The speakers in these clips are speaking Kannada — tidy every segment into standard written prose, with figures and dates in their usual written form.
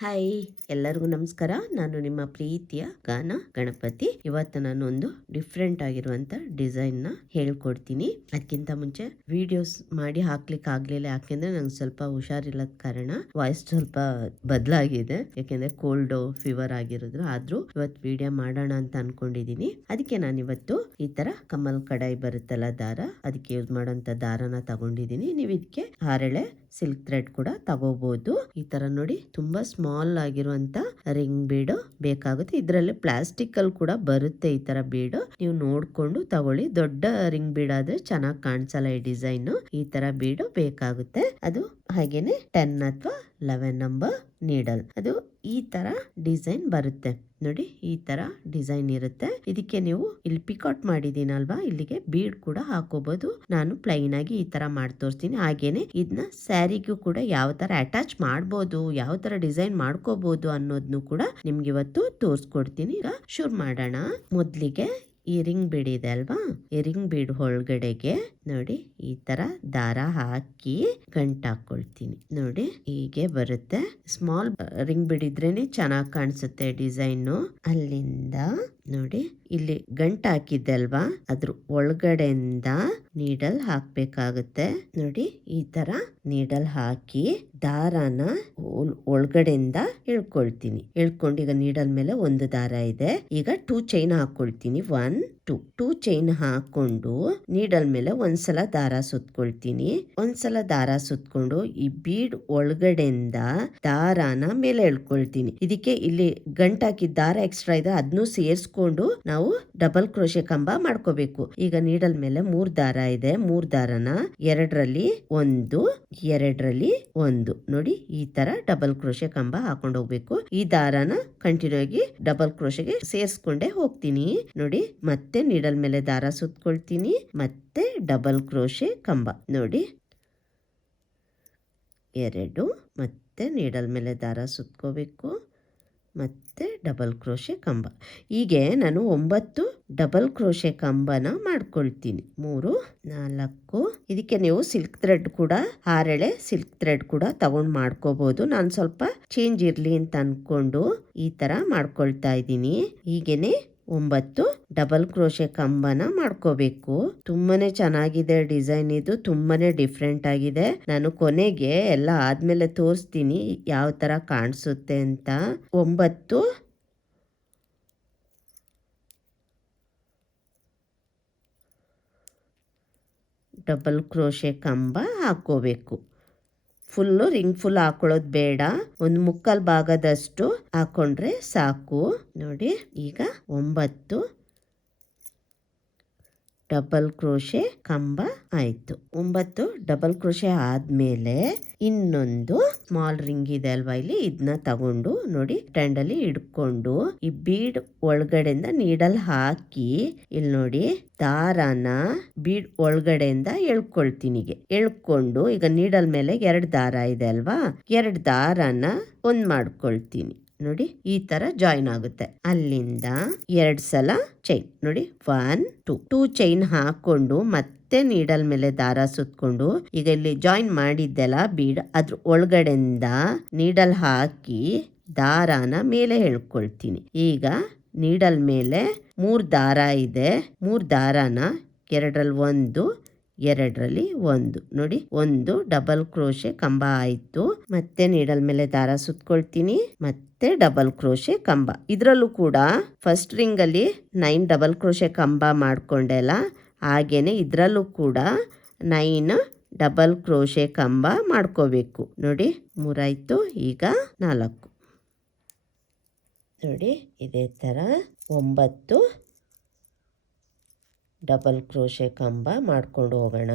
ಹಾಯ್, ಎಲ್ಲರಿಗೂ ನಮಸ್ಕಾರ. ನಾನು ನಿಮ್ಮ ಪ್ರೀತಿಯ ಗಾನ ಗಣಪತಿ. ಇವತ್ತು ನಾನು ಒಂದು ಡಿಫ್ರೆಂಟ್ ಆಗಿರುವಂತ ಡಿಸೈನ್ ನ ಹೇಳ್ಕೊಡ್ತೀನಿ. ಅದಕ್ಕಿಂತ ಮುಂಚೆ ವಿಡಿಯೋಸ್ ಮಾಡಿ ಹಾಕ್ಲಿಕ್ಕೆ ಆಗ್ಲಿಲ್ಲ, ಯಾಕೆಂದ್ರೆ ನಂಗೆ ಸ್ವಲ್ಪ ಹುಷಾರಿಲ್ಲದ ಕಾರಣ ವಾಯ್ಸ್ ಸ್ವಲ್ಪ ಬದಲಾಗಿದೆ. ಯಾಕೆಂದ್ರೆ ಕೋಲ್ಡ್ ಫೀವರ್ ಆಗಿರೋದ್ರು. ಆದ್ರೂ ಇವತ್ತು ವಿಡಿಯೋ ಮಾಡೋಣ ಅಂತ ಅನ್ಕೊಂಡಿದೀನಿ. ಅದಕ್ಕೆ ನಾನು ಇವತ್ತು ಈ ತರ ಕಮಲ್ ಕಡಾಯಿ ಬರುತ್ತಲ್ಲ ದಾರ, ಅದಕ್ಕೆ ಯೂಸ್ ಮಾಡೋಂತ ದಾರನ ತಗೊಂಡಿದೀನಿ. ನೀವು ಇದಕ್ಕೆ ಹಾರೆಳೆ ಸಿಲ್ಕ್ ಥ್ರೆಡ್ ಕೂಡ ತಗೋಬಹುದು. ಈ ತರ ನೋಡಿ, ತುಂಬಾ ಸ್ಮಾಲ್ ಆಗಿರುವಂತ ರಿಂಗ್ ಬೀಡ್ ಬೇಕಾಗುತ್ತೆ. ಇದರಲ್ಲಿ ಪ್ಲಾಸ್ಟಿಕ್ ಅಲ್ಲಿ ಕೂಡ ಬರುತ್ತೆ ಈ ತರ ಬೀಡ್. ನೀವು ನೋಡ್ಕೊಂಡು ತಗೊಳ್ಳಿ. ದೊಡ್ಡ ರಿಂಗ್ ಬೀಡ್ ಆದ್ರೆ ಚೆನ್ನಾಗಿ ಕಾಣಿಸಲ್ಲ ಈ ಡಿಸೈನ್. ಈ ತರ ಬೀಡ್ ಬೇಕಾಗುತ್ತೆ. ಅದು ಹಾಗೇನೆ 10 ಅಥವಾ 11 ನಂಬರ್ ನೀಡಲ್. ಅದು ಈ ತರ ಡಿಸೈನ್ ಬರುತ್ತೆ ನೋಡಿ. ಈ ತರ ಡಿಸೈನ್ ಇರುತ್ತೆ. ಇದಕ್ಕೆ ನೀವು ಇಲ್ಲಿ ಪಿಕೌಟ್ ಮಾಡಿದೀನಲ್ವಾ, ಇಲ್ಲಿಗೆ ಬೀಡ್ ಕೂಡ ಹಾಕೋಬಹುದು. ನಾನು ಪ್ಲೈನ್ ಆಗಿ ಈ ತರ ಮಾಡಿ ತೋರಿಸ್ತೀನಿ. ಹಾಗೇನೆ ಇದನ್ನ ಸ್ಯಾರಿಗೂ ಕೂಡ ಯಾವ ತರ ಅಟ್ಯಾಚ್ ಮಾಡಬಹುದು, ಯಾವ ತರ ಡಿಸೈನ್ ಮಾಡ್ಕೋಬಹುದು ಅನ್ನೋದನ್ನು ಕೂಡ ನಿಮ್ಗೆ ಇವತ್ತು ತೋರಿಸ್ಕೊಡ್ತೀನಿ. ಈಗ ಶುರು ಮಾಡೋಣ. ಮೊದ್ಲಿಗೆ ಈ ರಿಂಗ್ ಬೀಡ್ ಇದೆ ಅಲ್ವಾ, ಈ ರಿಂಗ್ ಬೀಡ್ ಒಳಗಡೆಗೆ ನೋಡಿ ಈ ತರ ದಾರ ಹಾಕಿ ಗಂಟು ಹಾಕೊಳ್ತೀನಿ. ನೋಡಿ ಹೀಗೆ ಬರುತ್ತೆ. ಸ್ಮಾಲ್ ರಿಂಗ್ ಬೀಡ್ ಇದ್ರೇನೆ ಚೆನ್ನಾಗಿ ಕಾಣಿಸುತ್ತೆ ಡಿಸೈನ್. ಅಲ್ಲಿಂದ ನೋಡಿ ಇಲ್ಲಿ ಗಂಟು ಹಾಕಿದ್ದೆ ಅಲ್ವಾ, ಅದ್ರ ಒಳಗಡೆಯಿಂದ ನೀಡಲ್ ಹಾಕ್ಬೇಕಾಗುತ್ತೆ. ನೋಡಿ ಈ ತರ ನೀಡಲ್ ಹಾಕಿ ದಾರಾನ ಒಳಗಡೆಯಿಂದ ಎಳ್ಕೊಳ್ತೀನಿ. ಎಳ್ಕೊಂಡು ಈಗ ನೀಡಲ್ ಮೇಲೆ ಒಂದು ದಾರ ಇದೆ. ಈಗ 2 ಚೈನ್ ಹಾಕೊಳ್ತೀನಿ. 1 2 ಚೈನ್ ಹಾಕೊಂಡು ನೀಡಲ್ ಮೇಲೆ ಒಂದ್ಸಲ ದಾರ ಸುತ್ಕೊಳ್ತೀನಿ. ಒಂದ್ಸಲ ದಾರ ಸುತ್ಕೊಂಡು ಈ ಬೀಡ್ ಒಳಗಡೆಯಿಂದ ದಾರಾನ ಮೇಲೆ ಎಳ್ಕೊಳ್ತೀನಿ. ಇದಕ್ಕೆ ಇಲ್ಲಿ ಗಂಟು ಹಾಕಿದ ದಾರ ಎಕ್ಸ್ಟ್ರಾ ಇದೆ, ಅದನ್ನು ಸೇರಿಸ್ಕೊಂಡು ನಾವು ಡಬಲ್ ಕ್ರೋಶೆ ಕಂಬ ಮಾಡ್ಕೋಬೇಕು. ಈಗ ನೀಡಲ್ ಮೇಲೆ 3 ದಾರ ಇದೆ. 3 ದಾರನ ಎರಡರಲ್ಲಿ ಒಂದು, ಎರಡರಲ್ಲಿ ಒಂದು ನೋಡಿ ಈ ತರ ಡಬಲ್ ಕ್ರೋಶೆ ಕಂಬ ಹಾಕೊಂಡು ಹೋಗ್ಬೇಕು. ಈ ದಾರನ ಕಂಟಿನ್ಯೂ ಆಗಿ ಡಬಲ್ ಕ್ರೋಶೆಗೆ ಸೇರಿಸ್ಕೊಂಡೇ ಹೋಗ್ತೀನಿ. ನೋಡಿ ಮತ್ತೆ ನೀಡಲ್ ಮೇಲೆ ದಾರ ಸುತ್ಕೊಳ್ತೀನಿ, ಮತ್ತೆ ಡಬಲ್ ಕ್ರೋಶೆ ಕಂಬ ನೋಡಿ 2, ಮತ್ತೆ ನೀಡಲ್ ಮೇಲೆ ದಾರ ಸುತ್ಕೋಬೇಕು, ಮತ್ತೆ ಡಬಲ್ ಕ್ರೋಶೆ ಕಂಬ. ಹೀಗೆ ನಾನು 9 ಡಬಲ್ ಕ್ರೋಶೆ ಕಂಬನ ಮಾಡ್ಕೊಳ್ತೀನಿ. 3 4. ಇದಕ್ಕೆ ನೀವು ಸಿಲ್ಕ್ ಥ್ರೆಡ್ ಕೂಡ, ಹಾರೆಳೆ ಸಿಲ್ಕ್ ಥ್ರೆಡ್ ಕೂಡ ತಗೊಂಡು ಮಾಡ್ಕೋಬಹುದು. ನಾನು ಸ್ವಲ್ಪ ಚೇಂಜ್ ಇರ್ಲಿ ಅಂತ ಅನ್ಕೊಂಡು ಈ ತರ ಮಾಡ್ಕೊಳ್ತಾ ಇದ್ದೀನಿ. ಹೀಗೇನೆ 9 ಡಬಲ್ ಕ್ರೋಶೆ ಕಂಬನ ಮಾಡ್ಕೋಬೇಕು. ತುಂಬಾನೇ ಚೆನ್ನಾಗಿದೆ ಡಿಸೈನ್. ಇದು ತುಂಬಾನೇ ಡಿಫ್ರೆಂಟ್ ಆಗಿದೆ. ನಾನು ಕೊನೆಗೆ ಎಲ್ಲ ಆದ್ಮೇಲೆ ತೋರಿಸ್ತೀನಿ ಯಾವ ತರ ಕಾಣಿಸುತ್ತೆ ಅಂತ. 9 ಡಬಲ್ ಕ್ರೋಶೆ ಕಂಬ ಹಾಕೋಬೇಕು. ಫುಲ್ಲು ರಿಂಗ್ ಫುಲ್ ಹಾಕೊಳ್ಳೋದು ಬೇಡ, ಒಂದು ಮುಕ್ಕಾಲ್ ಭಾಗದಷ್ಟು ಹಾಕೊಂಡ್ರೆ ಸಾಕು. ನೋಡಿ ಈಗ 9 ಡಬಲ್ ಕ್ರೋಶೆ ಕಂಬ ಆಯ್ತು. 9 ಡಬಲ್ ಕ್ರೋಶೆ ಆದ್ಮೇಲೆ ಇನ್ನೊಂದು ಸ್ಮಾಲ್ ರಿಂಗ್ ಇದೆ ಅಲ್ವಾ, ಇಲ್ಲಿ ಇದನ್ನ ತಗೊಂಡು ನೋಡಿ ಸ್ಟ್ಯಾಂಡಲ್ಲಿ ಹಿಡ್ಕೊಂಡು ಈ ಬೀಡ್ ಒಳಗಡೆಯಿಂದ ನೀಡಲ್ ಹಾಕಿ ಇಲ್ಲಿ ನೋಡಿ ದಾರಾನ ಬೀಡ್ ಒಳಗಡೆಯಿಂದ ಎಳ್ಕೊಳ್ತೀನಿ. ಎಳ್ಕೊಂಡು ಈಗ ನೀಡಲ್ ಮೇಲೆ 2 ದಾರ ಇದೆ ಅಲ್ವಾ, 2 ದಾರನ ಒಂದ್ ಮಾಡ್ಕೊಳ್ತೀನಿ. ನೋಡಿ ಈ ತರ ಜಾಯಿನ್ ಆಗುತ್ತೆ. ಅಲ್ಲಿಂದ 2 ಸಲ ಚೈನ್ ನೋಡಿ 1 2 ಚೈನ್ ಹಾಕೊಂಡು ಮತ್ತೆ ನೀಡಲ್ ಮೇಲೆ ದಾರ ಸುತ್ಕೊಂಡು ಈಗ ಇಲ್ಲಿ ಜಾಯಿನ್ ಮಾಡಿದ್ದೆಲ್ಲ ಬೀಡ್ ಅದ್ರ ಒಳಗಡೆಯಿಂದ ನೀಡಲ್ ಹಾಕಿ ದಾರಾನ ಮೇಲೆ ಎಳ್ಕೊಳ್ತೀನಿ. ಈಗ ನೀಡಲ್ ಮೇಲೆ 3 ದಾರ ಇದೆ. 3 ದಾರಾನ ಎರಡರಲ್ಲಿ ಒಂದು, ಎರಡರಲ್ಲಿ ಒಂದು ನೋಡಿ 1 ಡಬಲ್ ಕ್ರೋಶೆ ಕಂಬ ಆಯ್ತು. ಮತ್ತೆ ನೀಡಲ್ ಮೇಲೆ ದಾರ ಸುತ್ಕೊಳ್ತೀನಿ, ಮತ್ತೆ ಡಬಲ್ ಕ್ರೋಶೆ ಕಂಬ. ಇದ್ರಲ್ಲೂ ಕೂಡ ಫಸ್ಟ್ ರಿಂಗ್ ಅಲ್ಲಿ 9 ಡಬಲ್ ಕ್ರೋಶೆ ಕಂಬ ಮಾಡ್ಕೊಂಡೆಲ್ಲ, ಹಾಗೇನೆ ಇದ್ರಲ್ಲೂ ಕೂಡ 9 ಡಬಲ್ ಕ್ರೋಶೆ ಕಂಬ ಮಾಡ್ಕೋಬೇಕು. ನೋಡಿ 3 ಆಯ್ತು. ಈಗ 4 ನೋಡಿ ಇದೇ ತರ 9 ಡಬಲ್ ಕ್ರೋಶೆ ಕಂಬ ಮಾಡ್ಕೊಂಡು ಹೋಗೋಣ.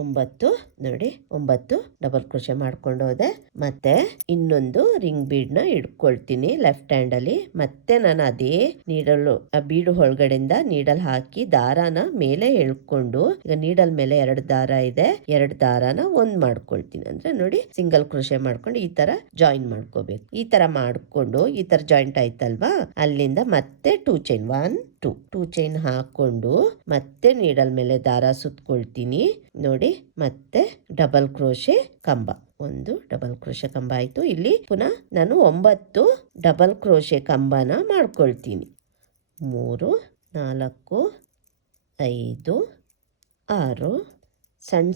9 ನೋಡಿ 9 ಡಬಲ್ ಕ್ರೋಶೆ ಮಾಡ್ಕೊಂಡು ಹೋದೆ. ಮತ್ತೆ ಇನ್ನೊಂದು ರಿಂಗ್ ಬೀಡ್ನ ಇಟ್ಕೊಳ್ತೀನಿ ಲೆಫ್ಟ್ ಹ್ಯಾಂಡ್ ಅಲ್ಲಿ. ಮತ್ತೆ ನಾನು ಅದೇ ನೀಡಲ್ ಬೀಡು ಒಳಗಡೆಯಿಂದ ನೀಡಲ್ ಹಾಕಿ ದಾರಾನ ಮೇಲೆ ಎಳ್ಕೊಂಡು, ಈಗ ನೀಡಲ್ ಮೇಲೆ 2 ದಾರ ಇದೆ, 2 ದಾರಾನ ಒಂದ್ ಮಾಡ್ಕೊಳ್ತೀನಿ. ಅಂದ್ರೆ ನೋಡಿ ಸಿಂಗಲ್ ಕ್ರೋಶೆ ಮಾಡ್ಕೊಂಡು ಈ ತರ ಜಾಯಿನ್ ಮಾಡ್ಕೋಬೇಕು. ಈ ತರ ಮಾಡ್ಕೊಂಡು ಈ ತರ ಜಾಯಿಂಟ್ ಆಯ್ತಲ್ವಾ, ಅಲ್ಲಿಂದ ಮತ್ತೆ 2 ಚೈನ್ 1 2 ಚೈನ್ ಹಾಕೊಂಡು ಮತ್ತೆ ನೀಡಲ್ ಮೇಲೆ ದಾರ ಸುತ್ಕೊಳ್ತೀನಿ ನೋಡಿ. ಮತ್ತೆ ಡಬಲ್ ಕ್ರೋಶೆ ಕಂಬ, 1 ಡಬಲ್ ಕ್ರೋಶೆ ಕಂಬ ಆಯ್ತು. ಇಲ್ಲಿ ಪುನಃ ನಾನು 9 ಡಬಲ್ ಕ್ರೋಶೆ ಕಂಬನ ಮಾಡ್ಕೊಳ್ತೀನಿ. 3 4 5 6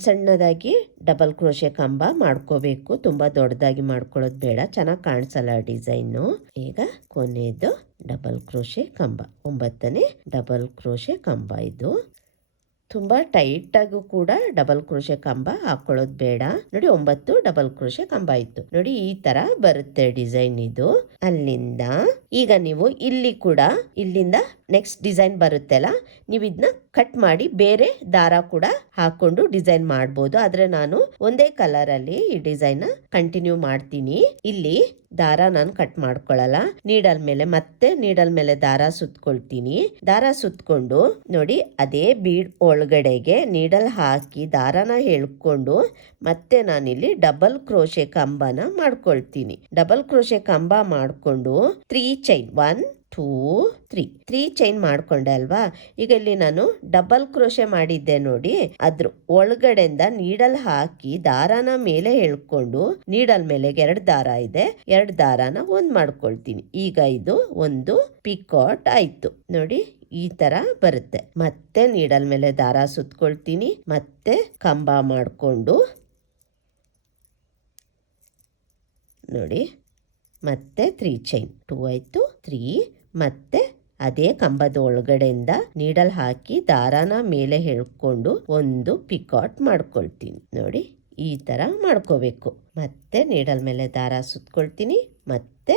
ಸಣ್ಣದಾಗಿ ಡಬಲ್ ಕ್ರೋಶೆ ಕಂಬ ಮಾಡ್ಕೋಬೇಕು. ತುಂಬಾ ದೊಡ್ಡದಾಗಿ ಮಾಡ್ಕೊಳ್ಳೋದು ಬೇಡ, ಚೆನ್ನಾಗಿ ಕಾಣಿಸಲ್ಲ ಡಿಸೈನು. ಈಗ ಕೊನೆಯದು ಡಬಲ್ ಕ್ರೋಶೆ ಕಂಬ, 9ನೇ ಡಬಲ್ ಕ್ರೋಶೆ ಕಂಬ. ಇದು ತುಂಬಾ ಟೈಟ್ ಆಗೂ ಕೂಡ ಡಬಲ್ ಕ್ರೋಶೆ ಕಂಬ ಹಾಕೊಳ್ಳೋದು ಬೇಡ ನೋಡಿ. 9 ಡಬಲ್ ಕ್ರೋಶೆ ಕಂಬ ಆಯ್ತು ನೋಡಿ. ಈ ತರ ಬರುತ್ತೆ ಡಿಸೈನ್ ಇದು. ಅಲ್ಲಿಂದ ಈಗ ನೀವು ಇಲ್ಲಿ ಕೂಡ ಇಲ್ಲಿಂದ ನೆಕ್ಸ್ಟ್ ಡಿಸೈನ್ ಬರುತ್ತಲ್ಲ, ನೀವು ಇದನ್ನ ಕಟ್ ಮಾಡಿ ಬೇರೆ ದಾರ ಕೂಡ ಹಾಕೊಂಡು ಡಿಸೈನ್ ಮಾಡ್ಬೋದು. ಆದ್ರೆ ನಾನು ಒಂದೇ ಕಲರ್ ಅಲ್ಲಿ ಈ ಡಿಸೈನ್ ಕಂಟಿನ್ಯೂ ಮಾಡ್ತೀನಿ. ಇಲ್ಲಿ ದಾರ ನಾನು ಕಟ್ ಮಾಡ್ಕೊಳ್ಳಲ್ಲ, ನೀಡಲ್ ಮೇಲೆ ಮತ್ತೆ ನೀಡಲ್ ಮೇಲೆ ದಾರ ಸುತ್ಕೊಳ್ತೀನಿ. ದಾರ ಸುತ್ಕೊಂಡು ನೋಡಿ ಅದೇ ಬೀಡ್ ಒಳಗಡೆಗೆ ನೀಡಲ್ ಹಾಕಿ ದಾರನ ಎಳ್ಕೊಂಡು ಮತ್ತೆ ನಾನಿಲ್ಲಿ ಡಬಲ್ ಕ್ರೋಶೆ ಕಂಬನ ಮಾಡ್ಕೊಳ್ತೀನಿ. ಡಬಲ್ ಕ್ರೋಶೆ ಕಂಬ ಮಾಡ್ಕೊಂಡು 3 ಚೈನ್ 1 2 3 ಚೈನ್ ಮಾಡ್ಕೊಂಡೆ ಅಲ್ವಾ. ಈಗ ಇಲ್ಲಿ ನಾನು ಡಬಲ್ ಕ್ರೋಶೆ ಮಾಡಿದ್ದೆ ನೋಡಿ, ಅದ್ರ ಒಳಗಡೆಯಿಂದ ನೀಡಲ್ ಹಾಕಿ ದಾರಾನ ಮೇಲೆ ಎಳ್ಕೊಂಡು ನೀಡಲ್ ಮೇಲೆ 2 ದಾರ ಇದೆ, 2 ದಾರಾನ ಒಂದ್ ಮಾಡ್ಕೊಳ್ತೀನಿ. ಈಗ ಇದು ಒಂದು ಪಿಕಾಟ್ ಆಯ್ತು ನೋಡಿ. ಈ ತರ ಬರುತ್ತೆ. ಮತ್ತೆ ನೀಡಲ್ ಮೇಲೆ ದಾರ ಸುತ್ಕೊಳ್ತೀನಿ, ಮತ್ತೆ ಕಂಬ ಮಾಡ್ಕೊಂಡು ನೋಡಿ ಮತ್ತೆ 3 ಚೈನ್ 2 ಆಯ್ತು 3. ಮತ್ತೆ ಅದೇ ಕಂಬದ ಒಳಗಡೆಯಿಂದ ನೀಡಲ್ ಹಾಕಿ ದಾರಾನ ಮೇಲೆ ಎಳ್ಕೊಂಡು ಒಂದು ಪಿಕಾಟ್ ಮಾಡ್ಕೊಳ್ತೀನಿ ನೋಡಿ. ಈ ತರ ಮಾಡ್ಕೋಬೇಕು. ಮತ್ತೆ ನೀಡಲ್ ಮೇಲೆ ದಾರ ಸುತ್ಕೊಳ್ತೀನಿ, ಮತ್ತೆ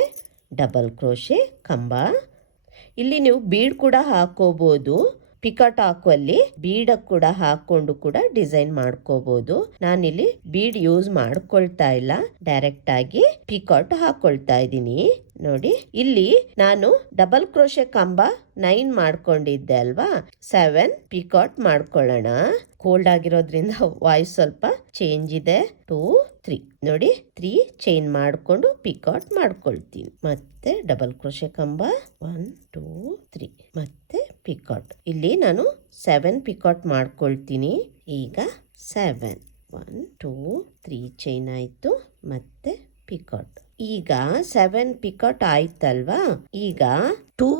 ಡಬಲ್ ಕ್ರೋಶೆ ಕಂಬ. ಇಲ್ಲಿ ನೀವು ಬೀಡ್ ಕೂಡ ಹಾಕೋಬಹುದು, ಪಿಕಾಟ್ ಹಾಕುವಲ್ಲಿ ಬೀಡ್ ಕೂಡ ಹಾಕೊಂಡು ಕೂಡ ಡಿಸೈನ್ ಮಾಡ್ಕೋಬಹುದು. ನಾನಿಲ್ಲಿ ಬೀಡ್ ಯೂಸ್ ಮಾಡ್ಕೊಳ್ತಾ ಇಲ್ಲ, ಡೈರೆಕ್ಟ್ ಆಗಿ ಪಿಕಾಟ್ ಹಾಕೊಳ್ತಾ ಇದ್ದೀನಿ ನೋಡಿ. ಇಲ್ಲಿ ನಾನು ಡಬಲ್ ಕ್ರೋಶೆ ಕಂಬ 9 ಮಾಡ್ಕೊಂಡಿದ್ದೆ ಅಲ್ವಾ, 7 ಪಿಕಾಟ್ ಮಾಡ್ಕೊಳ್ಳೋಣ. ಕೋಲ್ಡ್ ಆಗಿರೋದ್ರಿಂದ ವಾಯ್ಸ್ ಸ್ವಲ್ಪ ಚೇಂಜ್ ಇದೆ. 2 3 ನೋಡಿ 3 ಚೈನ್ ಮಾಡ್ಕೊಂಡು ಪಿಕಾಟ್ ಮಾಡ್ಕೊಳ್ತೀನಿ. ಮತ್ತೆ ಡಬಲ್ ಕ್ರೋಶೆ ಕಂಬ 1 2 3 ಮತ್ತೆ ಪಿಕಾಟ್. ಇಲ್ಲಿ ನಾನು 7 ಪಿಕಾಟ್ ಮಾಡ್ಕೊಳ್ತೀನಿ. ಈಗ 7 1 2 3 ಚೈನ್ ಆಯ್ತು, ಮತ್ತೆ ಪಿಕಾಟ್. ಈಗ 7 ಪಿಕಾಟ್ ಆಯ್ತಲ್ವಾ. ಈಗ 2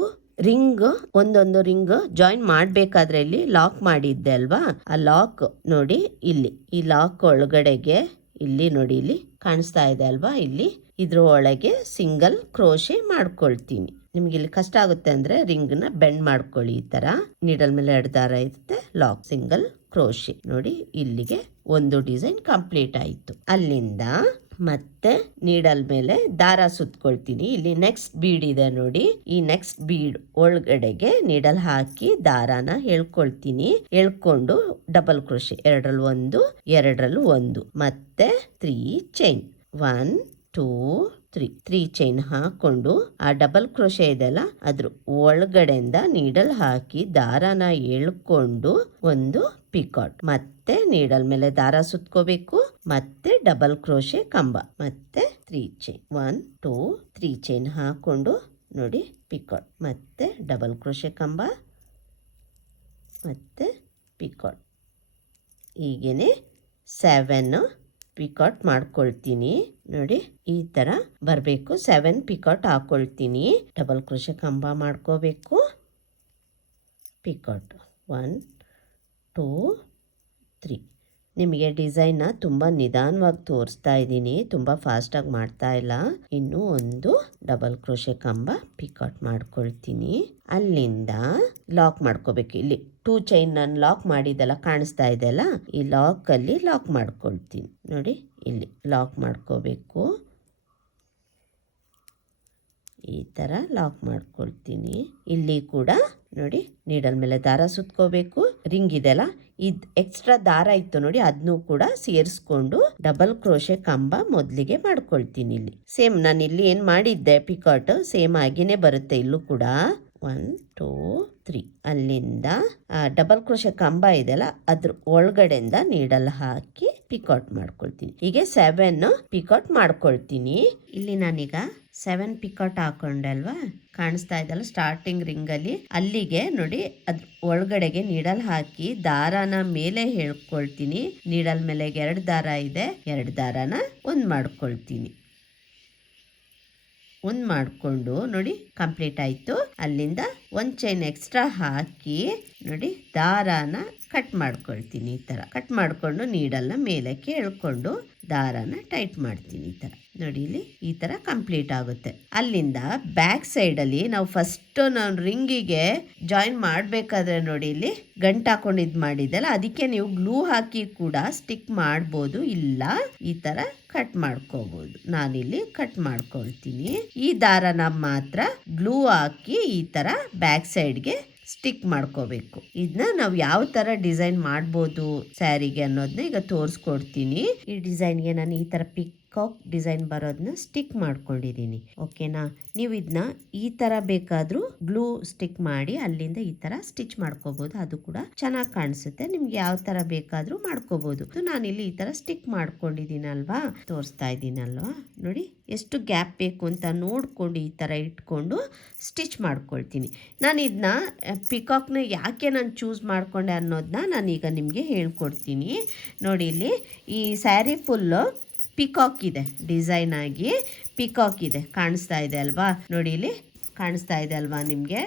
ರಿಂಗ್ ಒಂದೊಂದು ರಿಂಗ್ ಜಾಯಿನ್ ಮಾಡ್ಬೇಕಾದ್ರೆ ಇಲ್ಲಿ ಲಾಕ್ ಮಾಡಿದ್ದೆ ಅಲ್ವಾ, ಆ ಲಾಕ್ ನೋಡಿ ಇಲ್ಲಿ ಈ ಲಾಕ್ ಒಳಗಡೆಗೆ ಇಲ್ಲಿ ನೋಡಿ ಇಲ್ಲಿ ಕಾಣಿಸ್ತಾ ಇದೆ ಅಲ್ವಾ, ಇಲ್ಲಿ ಇದ್ರ ಒಳಗೆ ಸಿಂಗಲ್ ಕ್ರೋಶೆ ಮಾಡ್ಕೊಳ್ತೀನಿ. ನಿಮ್ಗೆ ಇಲ್ಲಿ ಕಷ್ಟ ಆಗುತ್ತೆ ಅಂದ್ರೆ ರಿಂಗ್ ನ ಬೆಂಡ್ ಮಾಡ್ಕೊಳ್ಳಿ. ಈ ತರ ನೀಡಲ್ ಮೇಲೆ 2 ದಾರ ಇರುತ್ತೆ, ಲಾಕ್ ಸಿಂಗಲ್ ಕ್ರೋಶೆ ನೋಡಿ. ಇಲ್ಲಿಗೆ ಒಂದು ಡಿಸೈನ್ ಕಂಪ್ಲೀಟ್ ಆಯ್ತು. ಅಲ್ಲಿಂದ ಮತ್ತೆ ನೀಡಲ್ ಮೇಲೆ ದಾರ ಸುತ್ಕೊಳ್ತೀನಿ. ಇಲ್ಲಿ ನೆಕ್ಸ್ಟ್ ಬೀಡ್ ಇದೆ ನೋಡಿ, ಈ ನೆಕ್ಸ್ಟ್ ಬೀಡ್ ಒಳಗಡೆಗೆ ನೀಡಲ್ ಹಾಕಿ ದಾರಾನ ಎಳ್ಕೊಳ್ತೀನಿ. ಎಳ್ಕೊಂಡು ಡಬಲ್ ಕ್ರೋಶೆ 2ರಲ್ಲಿ 1 2ರಲ್ಲಿ 1 ಮತ್ತೆ 3 ಚೈನ್ 1 2 3 ಚೈನ್ ಹಾಕೊಂಡು ಆ ಡಬಲ್ ಕ್ರೋಶೆ ಇದೆಲ್ಲ ಅದ್ರ ಒಳಗಡೆಯಿಂದ ನೀಡಲ್ ಹಾಕಿ ದಾರಾನ ಎಳ್ಕೊಂಡು ಒಂದು ಪಿಕಾಟ್, ಮತ್ತೆ ನೀಡಲ್ ಮೇಲೆ ದಾರ ಸುತ್ಕೋಬೇಕು, ಮತ್ತೆ ಡಬಲ್ ಕ್ರೋಶೆ ಕಂಬ, ಮತ್ತೆ 3 ಚೈನ್ 1 2 3 ಚೈನ್ ಹಾಕೊಂಡು ನೋಡಿ ಪಿಕಾಟ್, ಮತ್ತೆ ಡಬಲ್ ಕ್ರೋಶೆ ಕಂಬ, ಮತ್ತೆ ಪಿಕಾಟ್. ಹೀಗೇನೆ 7 ಪಿಕಾಟ್ ಮಾಡ್ಕೊಳ್ತೀನಿ ನೋಡಿ. ಈ ತರ ಬರಬೇಕು. 7 ಪಿಕಾಟ್ ಹಾಕೊಳ್ತೀನಿ, ಡಬಲ್ ಕ್ರೋಶೆ ಕಂಬ ಮಾಡ್ಕೋಬೇಕು, ಪಿಕಾಟ್ 1 2 3. ನಿಮಗೆ ಡಿಸೈನ್ನ ತುಂಬ ನಿಧಾನವಾಗಿ ತೋರಿಸ್ತಾ ಇದ್ದೀನಿ, ತುಂಬ ಫಾಸ್ಟಾಗಿ ಮಾಡ್ತಾ ಇಲ್ಲ. ಇನ್ನು ಒಂದು ಡಬಲ್ ಕ್ರೋಶೆ ಕಂಬ ಪಿಕಾಟ್ ಮಾಡ್ಕೊಳ್ತೀನಿ. ಅಲ್ಲಿಂದ ಲಾಕ್ ಮಾಡ್ಕೋಬೇಕು. ಇಲ್ಲಿ 2 ಚೈನ್ ನಾನು ಲಾಕ್ ಮಾಡಿದ್ದೆಲ್ಲ ಕಾಣಿಸ್ತಾ ಇದೆಯಲ್ಲ, ಈ ಲಾಕಲ್ಲಿ ಲಾಕ್ ಮಾಡ್ಕೊಳ್ತೀನಿ ನೋಡಿ. ಇಲ್ಲಿ ಲಾಕ್ ಮಾಡ್ಕೋಬೇಕು, ಈ ಥರ ಲಾಕ್ ಮಾಡ್ಕೊಳ್ತೀನಿ. ಇಲ್ಲಿ ಕೂಡ ನೋಡಿ ನೀಡಲ್ ಮೇಲೆ ದಾರ ಸುತ್ಕೋಬೇಕು. ರಿಂಗ್ ಇದೆಲ್ಲ ಇದ್ ಎಕ್ಸ್ಟ್ರಾ ದಾರ ಇತ್ತು ನೋಡಿ, ಅದನ್ನು ಕೂಡ ಸೇರಿಸ್ಕೊಂಡು ಡಬಲ್ ಕ್ರೋಶೆ ಕಂಬ ಮೊದಲಿಗೆ ಮಾಡ್ಕೊಳ್ತೀನಿ. ಇಲ್ಲಿ ಸೇಮ್ ನಾನು ಇಲ್ಲಿ ಏನ್ ಮಾಡಿದ್ದೆ ಪಿಕಾಟ್ ಸೇಮ್ ಆಗಿನೇ ಬರುತ್ತೆ ಇಲ್ಲೂ ಕೂಡ. 1 2 3 ಅಲ್ಲಿಂದ ಡಬಲ್ ಕ್ರೋಶೆ ಕಂಬ ಇದೆಯಲ್ಲ ಅದ್ರ ಒಳಗಡೆಯಿಂದ ನೀಡಲ್ ಹಾಕಿ ಪಿಕಾಟ್ ಮಾಡ್ಕೊಳ್ತೀನಿ. ಹೀಗೆ 7 ಪಿಕಾಟ್ ಮಾಡ್ಕೊಳ್ತೀನಿ. ಇಲ್ಲಿ ನಾನೀಗ 7 ಪಿಕಾಟ್ ಹಾಕೊಂಡೆ ಅಲ್ವಾ, ಕಾಣಿಸ್ತಾ ಇದೆಲ್ಲ ಸ್ಟಾರ್ಟಿಂಗ್ ರಿಂಗ್ ಅಲ್ಲಿ. ಅಲ್ಲಿಗೆ ನೋಡಿ ಅದ್ರ ಒಳಗಡೆಗೆ ನೀಡಲ್ ಹಾಕಿ ದಾರಾನ ಮೇಲೆ ಹೇಳ್ಕೊಳ್ತೀನಿ. ನೀಡಲ್ ಮೇಲೆ 2 ದಾರ ಇದೆ, 2 ದಾರಾನ ಒಂದ್ ಮಾಡ್ಕೊಳ್ತೀನಿ. ಒಂದ್ ಮಾಡ್ಕೊಂಡು ನೋಡಿ ಕಂಪ್ಲೀಟ್ ಆಯ್ತು. ಅಲ್ಲಿಂದ 1 ಚೈನ್ ಎಕ್ಸ್ಟ್ರಾ ಹಾಕಿ ನೋಡಿ ದಾರಾನ ಕಟ್ ಮಾಡ್ಕೊಳ್ತೀನಿ. ಈ ತರ ಕಟ್ ಮಾಡ್ಕೊಂಡು ನೀಡಲ್ನ ಮೇಲಕ್ಕೆ ಎಳ್ಕೊಂಡು ದಾರಾನ ಟೈಟ್ ಮಾಡ್ತೀನಿ. ಈ ತರ ನೋಡಿ ಇಲ್ಲಿ ಈ ತರ ಕಂಪ್ಲೀಟ್ ಆಗುತ್ತೆ. ಅಲ್ಲಿಂದ ಬ್ಯಾಕ್ ಸೈಡ್ ಅಲ್ಲಿ ನಾವು ಫಸ್ಟ್ ನಾವು ರಿಂಗಿಗೆ ಜಾಯಿನ್ ಮಾಡ್ಬೇಕಾದ್ರೆ ನೋಡಿ ಇಲ್ಲಿ ಗಂಟು ಹಾಕೊಂಡು ಇದ್ ಮಾಡಿದ್ದಲ್ಲ, ಅದಕ್ಕೆ ನೀವು ಗ್ಲೂ ಹಾಕಿ ಕೂಡ ಸ್ಟಿಕ್ ಮಾಡ್ಬೋದು, ಇಲ್ಲ ಈ ತರ ಕಟ್ ಮಾಡ್ಕೋಬಹುದು. ನಾನಿಲ್ಲಿ ಕಟ್ ಮಾಡ್ಕೊಳ್ತೀನಿ. ಈ ದಾರನ ಮಾತ್ರ ಗ್ಲೂ ಹಾಕಿ ಈ ತರ ಬ್ಯಾಕ್ ಸೈಡ್ಗೆ ಸ್ಟಿಕ್ ಮಾಡ್ಕೋಬೇಕು. ಇದನ್ನ ನಾವು ಯಾವ ತರ ಡಿಸೈನ್ ಮಾಡ್ಬೋದು ಸ್ಯಾರಿಗೆ ಅನ್ನೋದನ್ನ ಈಗ ತೋರಿಸ್ಕೊಡ್ತೀನಿ. ಈ ಡಿಸೈನ್ಗೆ ನಾನು ಈ ತರ ಪಿಕಾಕ್ ಡಿಸೈನ್ ಬರೋದನ್ನ ಸ್ಟಿಕ್ ಮಾಡ್ಕೊಂಡಿದ್ದೀನಿ. ಓಕೆನಾ? ನೀವು ಇದನ್ನ ಈ ತರ ಬೇಕಾದ್ರೂ ಗ್ಲೂ ಸ್ಟಿಕ್ ಮಾಡಿ ಅಲ್ಲಿಂದ ಈ ತರ ಸ್ಟಿಚ್ ಮಾಡ್ಕೋಬಹುದು, ಅದು ಕೂಡ ಚೆನ್ನಾಗಿ ಕಾಣಿಸುತ್ತೆ. ನಿಮ್ಗೆ ಯಾವ ತರ ಬೇಕಾದ್ರೂ ಮಾಡ್ಕೋಬಹುದು. ನಾನಿಲ್ಲಿ ಈ ತರ ಸ್ಟಿಕ್ ಮಾಡ್ಕೊಂಡಿದ್ದೀನಲ್ವಾ, ತೋರಿಸ್ತಾ ಇದ್ದೀನಲ್ವಾ, ನೋಡಿ ಎಷ್ಟು ಗ್ಯಾಪ್ ಬೇಕು ಅಂತ ನೋಡ್ಕೊಂಡು ಈ ತರ ಇಟ್ಕೊಂಡು ಸ್ಟಿಚ್ ಮಾಡ್ಕೊಳ್ತೀನಿ. ನಾನು ಇದನ್ನ ಪಿಕಾಕ್ನ ಯಾಕೆ ನಾನು ಚೂಸ್ ಮಾಡ್ಕೊಂಡೆ ಅನ್ನೋದನ್ನ ನಾನೀಗ ನಿಮಗೆ ಹೇಳ್ಕೊಡ್ತೀನಿ. ನೋಡಿ ಇಲ್ಲಿ ಈ ಸ್ಯಾರಿ ಫುಲ್ಲು ಪಿಕಾಕ್ ಇದೆ, ಡಿಸೈನ್ ಆಗಿ ಪಿಕಾಕ್ ಇದೆ, ಕಾಣಿಸ್ತಾ ಇದೆ ಅಲ್ವಾ? ನೋಡಿ ಇಲ್ಲಿ ಕಾಣಿಸ್ತಾ ಇದೆ ಅಲ್ವಾ ನಿಮಗೆ?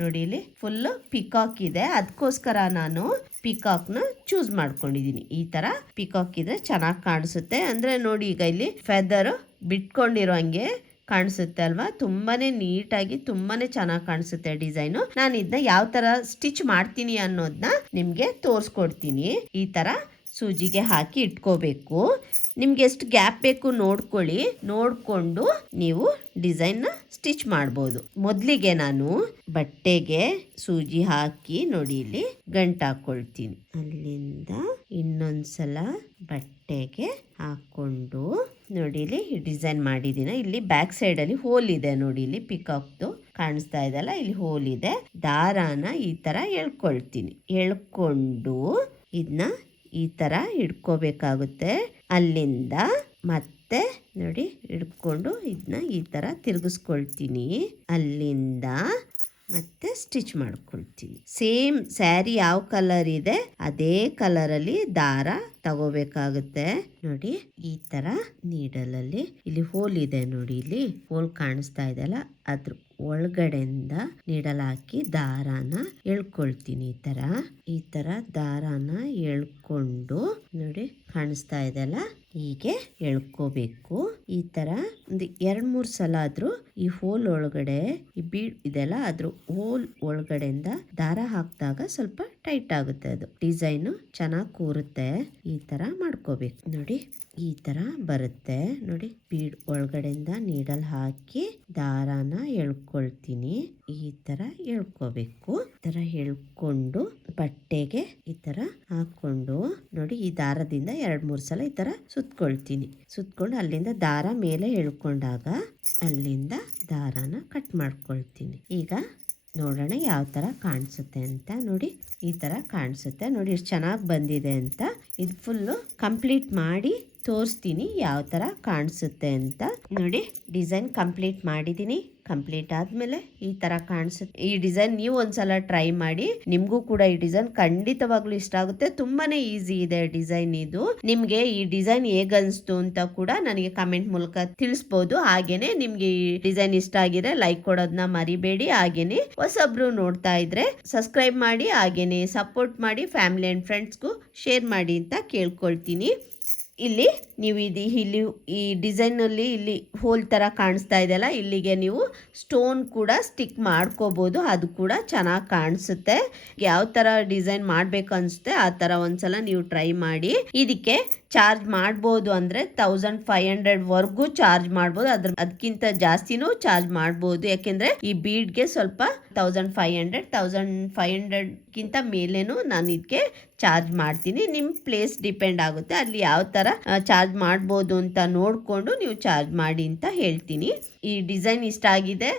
ನೋಡಿ ಇಲ್ಲಿ ಫುಲ್ಲು ಪಿಕಾಕ್ ಇದೆ, ಅದಕ್ಕೋಸ್ಕರ ನಾನು ಪಿಕಾಕ್ನ ಚೂಸ್ ಮಾಡ್ಕೊಂಡಿದ್ದೀನಿ. ಈ ತರ ಪಿಕಾಕ್ ಇದ್ರೆ ಚೆನ್ನಾಗಿ ಕಾಣಿಸುತ್ತೆ. ಅಂದ್ರೆ ನೋಡಿ ಈಗ ಇಲ್ಲಿ ಫೆದರ್ ಬಿಟ್ಕೊಂಡಿರೋ ಹಂಗೆ ಕಾಣಿಸುತ್ತೆ ಅಲ್ವಾ? ತುಂಬಾನೇ ನೀಟಾಗಿ ತುಂಬಾನೇ ಚೆನ್ನಾಗಿ ಕಾಣಿಸುತ್ತೆ ಡಿಸೈನು. ನಾನು ಇದನ್ನ ಯಾವ ತರ ಸ್ಟಿಚ್ ಮಾಡ್ತೀನಿ ಅನ್ನೋದನ್ನ ನಿಮ್ಗೆ ತೋರಿಸ್ಕೊಡ್ತೀನಿ. ಈ ತರ ಸೂಜಿಗೆ ಹಾಕಿ ಇಟ್ಕೋಬೇಕು. ನಿಮ್ಗೆ ಎಷ್ಟು ಗ್ಯಾಪ್ ಬೇಕು ನೋಡ್ಕೊಳ್ಳಿ, ನೋಡ್ಕೊಂಡು ನೀವು ಡಿಸೈನ್ನ ಸ್ಟಿಚ್ ಮಾಡ್ಬೋದು. ಮೊದಲಿಗೆ ನಾನು ಬಟ್ಟೆಗೆ ಸೂಜಿ ಹಾಕಿ ನೋಡಿ ಇಲ್ಲಿ ಗಂಟು ಹಾಕೊಳ್ತೀನಿ. ಅಲ್ಲಿಂದ ಇನ್ನೊಂದ್ಸಲ ಬಟ್ಟೆಗೆ ಹಾಕೊಂಡು ನೋಡಿ ಇಲ್ಲಿ ಡಿಸೈನ್ ಮಾಡಿದ್ದೀನಿ. ಇಲ್ಲಿ ಬ್ಯಾಕ್ ಸೈಡ್ ಅಲ್ಲಿ ಹೋಲ್ ಇದೆ ನೋಡಿ, ಇಲ್ಲಿ ಪಿಕಾಕ್ದು ಕಾಣಿಸ್ತಾ ಇದೆಲ್ಲ, ಇಲ್ಲಿ ಹೋಲ್ ಇದೆ. ದಾರಾನ ಈ ತರ ಎಳ್ಕೊಳ್ತೀನಿ. ಎಳ್ಕೊಂಡು ಇದನ್ನ ಈ ತರ ಹಿಡ್ಕೋಬೇಕಾಗುತ್ತೆ. ಅಲ್ಲಿಂದ ಮತ್ತೆ ನೋಡಿ ಹಿಡ್ಕೊಂಡು ಇದನ್ನ ಈ ತರ ತಿರುಗಿಸ್ಕೊಳ್ತೀನಿ. ಅಲ್ಲಿಂದ ಮತ್ತೆ ಸ್ಟಿಚ್ ಮಾಡ್ಕೊಳ್ತೀನಿ. ಸೇಮ್ ಸ್ಯಾರಿ ಯಾವ ಕಲರ್ ಇದೆ ಅದೇ ಕಲರ್ ಅಲ್ಲಿ ದಾರ ತಗೋಬೇಕಾಗುತ್ತೆ. ನೋಡಿ ಈ ತರ ನೀಡಲಲ್ಲಿ ಇಲ್ಲಿ ಹೋಲ್ ಇದೆ ನೋಡಿ, ಇಲ್ಲಿ ಹೋಲ್ ಕಾಣಿಸ್ತಾ ಇದೆಯಲ್ಲ, ಅದ್ರ ಒಳಗಡೆಯಿಂದ ನೀಡಲ್ ಹಾಕಿ ದಾರಾನ ಎಳ್ಕೊಳ್ತೀನಿ. ಈ ತರ ದಾರಾನ ಎಳ್ಕೊಂಡು ನೋಡಿ ಕಾಣಿಸ್ತಾ ಇದೆಯಲ್ಲ, ಹೀಗೆ ಎಳ್ಕೋಬೇಕು. ಈ ತರ ಒಂದು 2-3 ಸಲ ಆದ್ರೂ ಈ ಹೋಲ್ ಒಳಗಡೆ ಈ ಬೀಡ್ ಇದೆಲ್ಲ ಅದ್ರ ಹೋಲ್ ಒಳಗಡೆಯಿಂದ ದಾರ ಹಾಕಿದಾಗ ಸ್ವಲ್ಪ ಟೈಟ್ ಆಗುತ್ತೆ, ಅದು ಡಿಸೈನ್ ಚೆನ್ನಾಗಿ ಕೂರುತ್ತೆ. ಈ ತರ ಮಾಡ್ಕೋಬೇಕು ನೋಡಿ, ಈ ತರ ಬರುತ್ತೆ ನೋಡಿ. ಬೀಡ್ ಒಳಗಡೆಯಿಂದ ನೀಡಲ್ ಹಾಕಿ ದಾರಾನ ಎಳ್ಕೊಳ್ತೀನಿ. ಈ ತರ ಎಳ್ಕೋಬೇಕು. ಈ ತರ ಎಳ್ಕೊಂಡು ಬಟ್ಟೆಗೆ ಈ ತರ ಹಾಕೊಂಡು ನೋಡಿ ಈ ದಾರದಿಂದ 2-3 ಸಲ ಈ ತರ ಸುತ್ಕೊಳ್ತೀನಿ. ಸುತ್ಕೊಂಡು ಅಲ್ಲಿಂದ ದಾರ ಮೇಲೆ ಎಳ್ಕೊಂಡಾಗ ಅಲ್ಲಿಂದ ದಾರಾನ ಕಟ್ ಮಾಡ್ಕೊಳ್ತೀನಿ. ಈಗ ನೋಡೋಣ ಯಾವ ತರ ಕಾಣಿಸುತ್ತೆ ಅಂತ. ನೋಡಿ ಈ ತರ ಕಾಣಿಸುತ್ತೆ ನೋಡಿ, ಎಷ್ಟು ಚೆನ್ನಾಗಿ ಬಂದಿದೆ ಅಂತ. ಇದು ಫುಲ್ಲು ಕಂಪ್ಲೀಟ್ ಮಾಡಿ ತೋರಿಸ್ತೀನಿ ಯಾವ ತರ ಕಾಣಿಸುತ್ತೆ ಅಂತ. ನೋಡಿ ಡಿಸೈನ್ ಕಂಪ್ಲೀಟ್ ಮಾಡಿದ್ದೀನಿ. ಕಂಪ್ಲೀಟ್ ಆದ್ಮೇಲೆ ಈ ತರ ಕಾಣಿಸುತ್ತೆ. ಈ ಡಿಸೈನ್ ನೀವು ಒಂದ್ಸಲ ಟ್ರೈ ಮಾಡಿ, ನಿಮ್ಗೂ ಕೂಡ ಈ ಡಿಸೈನ್ ಖಂಡಿತವಾಗ್ಲೂ ಇಷ್ಟ ಆಗುತ್ತೆ. ತುಂಬಾನೇ ಈಸಿ ಇದೆ ಡಿಸೈನ್ ಇದು. ನಿಮ್ಗೆ ಈ ಡಿಸೈನ್ ಹೇಗ್ ಅನ್ಸ್ತು ಅಂತ ಕೂಡ ನನಗೆ ಕಮೆಂಟ್ ಮೂಲಕ ತಿಳಿಸ್ಬೋದು. ಹಾಗೇನೆ ನಿಮ್ಗೆ ಈ ಡಿಸೈನ್ ಇಷ್ಟ ಆಗಿದ್ರೆ ಲೈಕ್ ಕೊಡೋದನ್ನ ಮರಿಬೇಡಿ. ಹಾಗೇನೆ ಹೊಸಬ್ರು ನೋಡ್ತಾ ಇದ್ರೆ ಸಬ್ಸ್ಕ್ರೈಬ್ ಮಾಡಿ, ಹಾಗೇನೆ ಸಪೋರ್ಟ್ ಮಾಡಿ, ಫ್ಯಾಮಿಲಿ ಅಂಡ್ ಫ್ರೆಂಡ್ಸ್ಗೂ ಶೇರ್ ಮಾಡಿ ಅಂತ ಕೇಳ್ಕೊಳ್ತೀನಿ. ಇಲ್ಲಿ ನೀವು ಇಲ್ಲಿ ಈ ಡಿಸೈನ್ ಅಲ್ಲಿ ಇಲ್ಲಿ ಹೋಲ್ ತರ ಕಾಣಿಸ್ತಾ ಇದೆಯಲ್ಲ, ಇಲ್ಲಿಗೆ ನೀವು ಸ್ಟೋನ್ ಕೂಡ ಸ್ಟಿಕ್ ಮಾಡ್ಕೋಬಹುದು, ಅದು ಕೂಡ ಚೆನ್ನಾಗಿ ಕಾಣಿಸುತ್ತೆ. ಯಾವ ತರ ಡಿಸೈನ್ ಮಾಡ್ಬೇಕು ಅನ್ಸುತ್ತೆ ಆ ತರ ಒಂದ್ಸಲ ನೀವು ಟ್ರೈ ಮಾಡಿ. ಇದಕ್ಕೆ ಚಾರ್ಜ್ ಮಾಡ್ಬೋದು ಅಂದರೆ 1500 ವರ್ಗೂ ಚಾರ್ಜ್ ಮಾಡ್ಬೋದು. ಅದಕ್ಕಿಂತ ಜಾಸ್ತಿನೂ ಚಾರ್ಜ್ ಮಾಡ್ಬೋದು. ಯಾಕೆಂದ್ರೆ ಈ ಬೀಡ್ಗೆ ಸ್ವಲ್ಪ 1500ಗಿಂತ ಮೇಲೇನು ನಾನು ಇದಕ್ಕೆ ಚಾರ್ಜ್ ಮಾಡ್ತೀನಿ. ನಿಮ್ಮ ಪ್ಲೇಸ್ ಡಿಪೆಂಡ್ ಆಗುತ್ತೆ, ಅಲ್ಲಿ ಯಾವ ಥರ ಚಾರ್ಜ್ ಮಾಡ್ಬೋದು ಅಂತ ನೋಡಿಕೊಂಡು ನೀವು ಚಾರ್ಜ್ ಮಾಡಿ ಅಂತ ಹೇಳ್ತೀನಿ. ಈ ಡಿಸೈನ್ ಇಷ್ಟ ಆಗಿದೆ,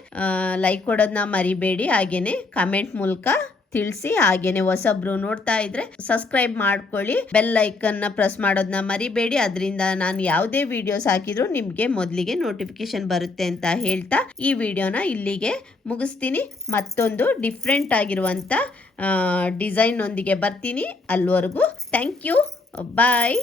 ಲೈಕ್ ಕೊಡೋದನ್ನ ಮರಿಬೇಡಿ. ಹಾಗೇನೆ ಕಮೆಂಟ್ ಮೂಲಕ ತಿಳಿಸಿ. ಹಾಗೇನೆ ಹೊಸಬ್ರು ನೋಡ್ತಾ ಇದ್ರೆ ಸಬ್ಸ್ಕ್ರೈಬ್ ಮಾಡ್ಕೊಳ್ಳಿ, ಬೆಲ್ ಐಕನ್ನ ಪ್ರೆಸ್ ಮಾಡೋದನ್ನ ಮರಿಬೇಡಿ. ಅದರಿಂದ ನಾನು ಯಾವುದೇ ವಿಡಿಯೋಸ್ ಹಾಕಿದ್ರು ನಿಮಗೆ ಮೊದಲಿಗೆ ನೋಟಿಫಿಕೇಶನ್ ಬರುತ್ತೆ ಅಂತ ಹೇಳ್ತಾ ಈ ವಿಡಿಯೋನ ಇಲ್ಲಿಗೆ ಮುಗಿಸ್ತೀನಿ. ಮತ್ತೊಂದು ಡಿಫ್ರೆಂಟ್ ಆಗಿರುವಂಥ ಡಿಸೈನ್ ಒಂದಿಗೆ ಬರ್ತೀನಿ. ಅಲ್ಲಿವರೆಗೂ ಥ್ಯಾಂಕ್ ಯು, ಬಾಯ್.